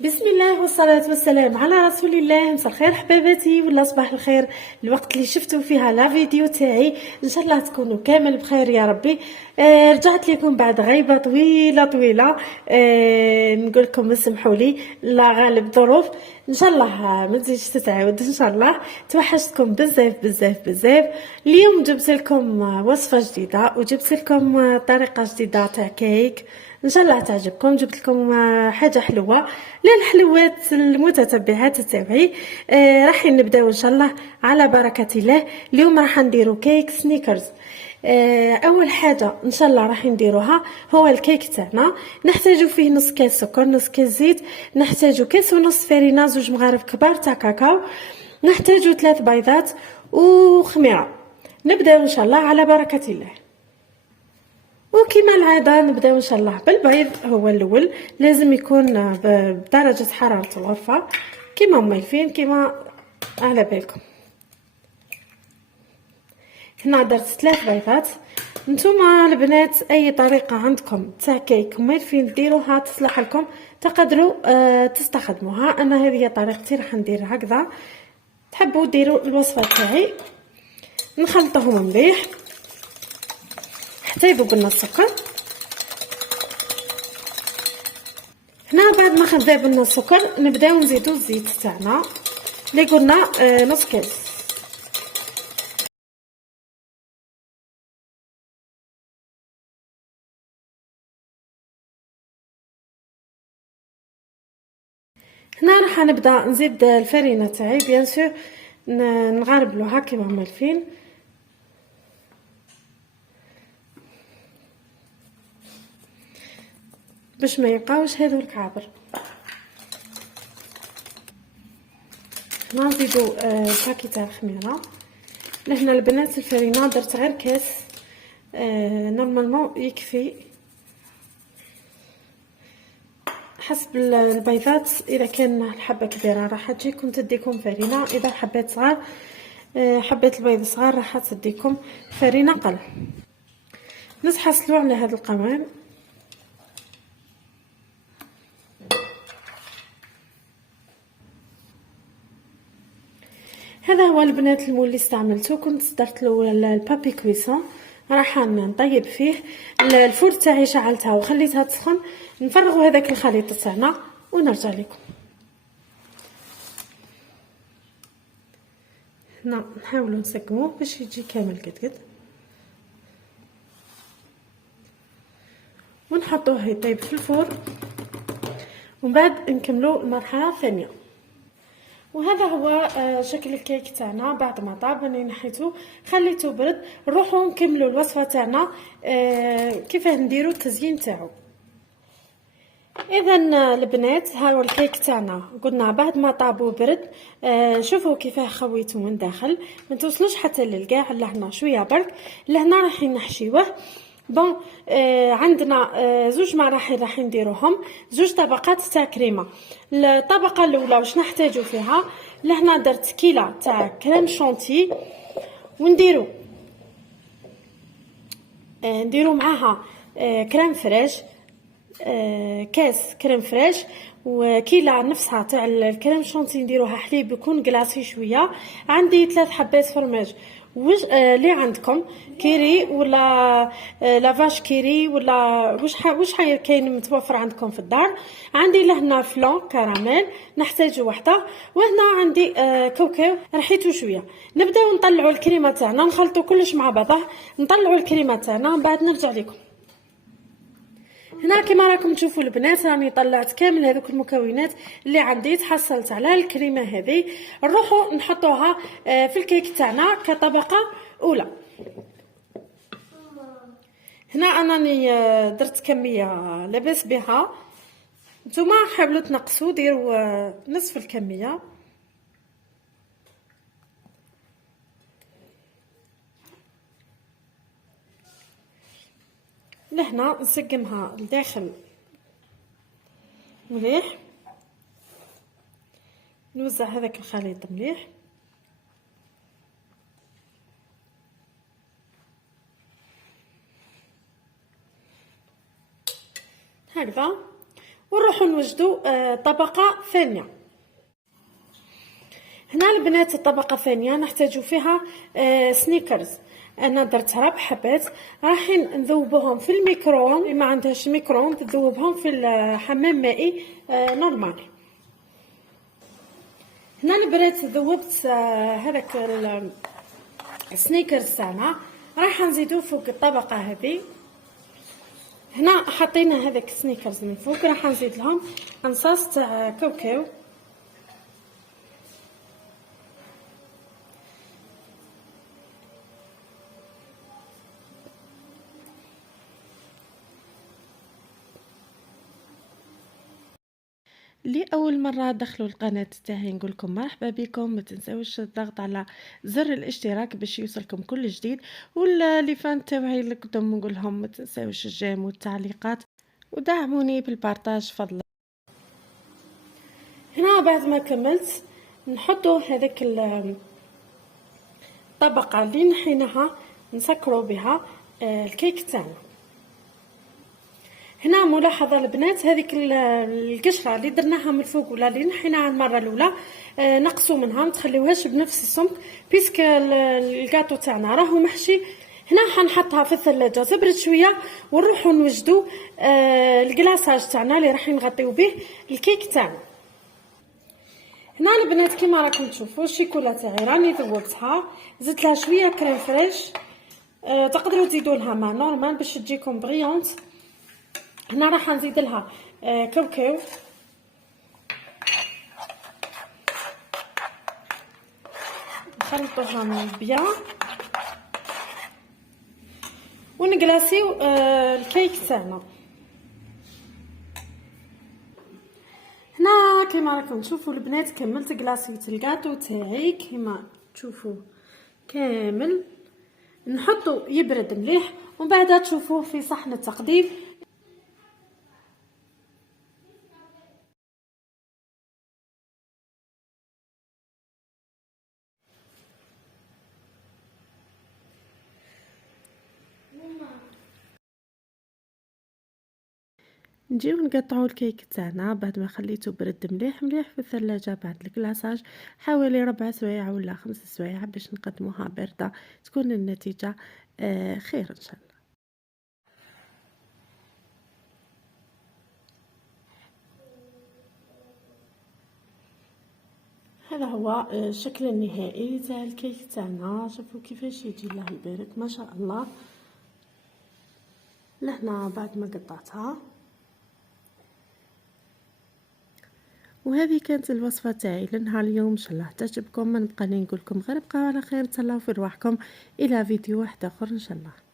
بسم الله والصلاة والسلام على رسول الله. مساء الخير حباباتي ولا صباح الخير الوقت اللي شفتوا فيها لا فيديو تاعي. ان شاء الله تكونوا كامل بخير يا ربي. رجعت لكم بعد غيبة طويلة. نقول لكم اسمحوا لي، لا غالب ظروف. ان شاء الله ما تزيدش تتعاود، ان شاء الله. توحشتكم بزاف. اليوم جبت لكم وصفة جديدة وجبت لكم طريقة جديدة تاع كيك، ان شاء الله تعجبكم. جبت لكم حاجه حلوه للحلوات المتتبعات تاعي. راح نبداو ان شاء الله على بركه الله. اليوم راح نديرو كيك سنيكرز. اول حاجه ان شاء الله راح نديروها هو الكيك تاعنا. نحتاجو فيه نص كاس سكر، نص كاس زيت، نحتاجو كاس ونص فرينه، زوج مغارف كبار تاع كاكاو، نحتاجو 3 بيضات وخميره. نبداو ان شاء الله على بركه الله. وكما العاده نبداو ان شاء الله بالبيض. هو الاول لازم يكون بدرجه حراره الغرفه كما مايلفين كما على بالكم. هنا درت 3 بيضات. نتوما البنات اي طريقه عندكم تاع كيك مايلفين ديروها تصلح لكم، تقدروا تستخدموها. انا هذه هي طريقتي، راح ندير هكذا. تحبوا ديروا الوصفه تاعي. نخلطهم مليح حتى يذوب لنا السكر. هنا بعد ما ذاب لنا السكر نبداو نزيدو الزيت تاعنا اللي قلنا نص كاس. هنا راح نبدا نزيد الفرينه تاعي بيان سور، نغربلوها كيما مالفين. باش ما يبقاوش هذو الكعابر. هنا نزيدو باكي تاع الخميره. لهنا البنات الفرينه درت غير كاس، نورمالمون يكفي حسب البيضات. اذا كان الحبه كبيره راح تجيكم تديكم فرينه، اذا حبيت صغار حبيت البيض صغار راح تديكم فرينه قل. نسحصلو على هذا القوام. هذا هو البنات المول اللي استعملته. كنت درت له البابي كويسون، راح نطيب فيه. الفور تاعي شعلتها وخليتها تسخن. نفرغوا هذاك الخليط تاعنا ونرجع لكم. هنا نحاولوا نسقموه باش يجي كامل قد ونحطوه يطيب في الفور، ومن بعد نكملوا المرحله الثانيه. وهذا هو شكل الكيك تاعنا بعد ما طاب. انا نحيته خليته برد. نروحوا نكملوا الوصفه تاعنا كيفاه نديروا التزيين تاعو. اذا البنات ها هو الكيك تاعنا. قلنا بعد ما طاب وبرد. شوفوا كيفاه خويته من داخل، ما توصلوش حتى للقاع. لهنا شويه برك، لهنا راح نحشيوه. بون عندنا زوج مراحل راح نديروهم، زوج طبقات تاع كريمه. الطبقه الاولى واش نحتاجو فيها؟ لهنا درت كيله تاع كريم شونتي، ونديرو معاها كريم فريش، كاس كريم فريش، وكيله نفسها تاع الكريم شونتي نديروها حليب يكون كلاصي شويه. عندي 3 حبات فرماج. واش اللي عندكم كيري ولا لافاش كيري ولا واش كاين متوفر عندكم في الدار. عندي لهنا فلون كراميل نحتاج وحده، وهنا عندي كاوكاو رحيته شويه. نبداو نطلعوا الكريمه تاعنا، نخلطوا كلش مع بعضه، نطلعوا الكريمه تاعنا من بعد نرجع لكم. هنا كما راكم تشوفوا البنات راني طلعت كامل هذوك المكونات اللي عندي، تحصلت على الكريمه هذه. نروحوا نحطوها في الكيك تاعنا كطبقه اولى. هنا انني درت كميه لاباس بها. نتوما حاولوا تنقصوا، ديروا نصف الكميه. لهنا نسقمها لداخل مليح، نوزع هذاك الخليط مليح. هكذا. ونروحوا نوجدوا طبقه ثانيه. هنا البنات الطبقه الثانيه نحتاج فيها سنيكرز. انا درت 4 حبات، راح نذوبهم في الميكرووند. اللي ما عندهاش ميكرووند تذوبهم في الحمام مائي نورمال. هنا البنات ذوبت هذاك السنيكرز تاعنا، راح نزيدو فوق الطبقه هذه. هنا حطينا هذاك السنيكرز من فوق، راح نزيد لهم انصاص تاع كاوكاو. اللي اول مره دخلوا القناه تاعي نقول لكم مرحبا بكم، ما تنساوش الضغط على زر الاشتراك باش يوصلكم كل جديد، واللي فان تاعي اللي قدام نقول لهم ما تنساوش الجيم والتعليقات ودعموني بالبارطاج فضلا. هنا بعد ما كملت نحطوا هذاك الطبقه اللي نحيناها نسكروا بها الكيك تاعنا. هنا ملاحظه البنات، هذيك القشره اللي درناها من الفوق ولا اللي نحيناها المره الاولى نقصوا منها، ما تخليوهاش بنفس السمك بيسك الكاطو تاعنا راهو محشي. هنا حنحطها في الثلاجه تبرد شويه، ونروحوا نوجدوا الكلاصاج تاعنا اللي راح نغطيو به الكيك تاعنا. هنا البنات كيما راكم تشوفوا الشيكولا تاعي راني ذوبتها، زدت لها شويه كريم فريش، تقدروا تزيدوا لها ماء نورمال باش تجيكم بريونت. هنا راح نزيد لها كاوكاو، نخلطوها بيان ونقلاسيو الكيك تاعنا. هنا كيما راكم تشوفوا البنات كملت كلاصيت الكاطو تاعي كيما تشوفوا كامل. نحطو يبرد مليح ومن بعد تشوفوه في صحن التقديم. نجيو نقطعوا الكيك تاعنا بعد ما خليته برد مليح مليح في الثلاجه بعد الكلاصاج حوالي 4 سوايع ولا 5 سوايع باش نقدموها بارده، تكون النتيجه خير ان شاء الله. هذا هو الشكل النهائي تاع الكيك تاعنا، شوفوا كيفاش يجي الله يبارك ما شاء الله. لهنا بعد ما قطعتها. وهذه كانت الوصفه تاعي لنهار اليوم، ان شاء الله تعجبكم. ما نبقى نقول لكم غير بقاو على خير، تهلاو في رواحكم، الى فيديو واحد اخر ان شاء الله.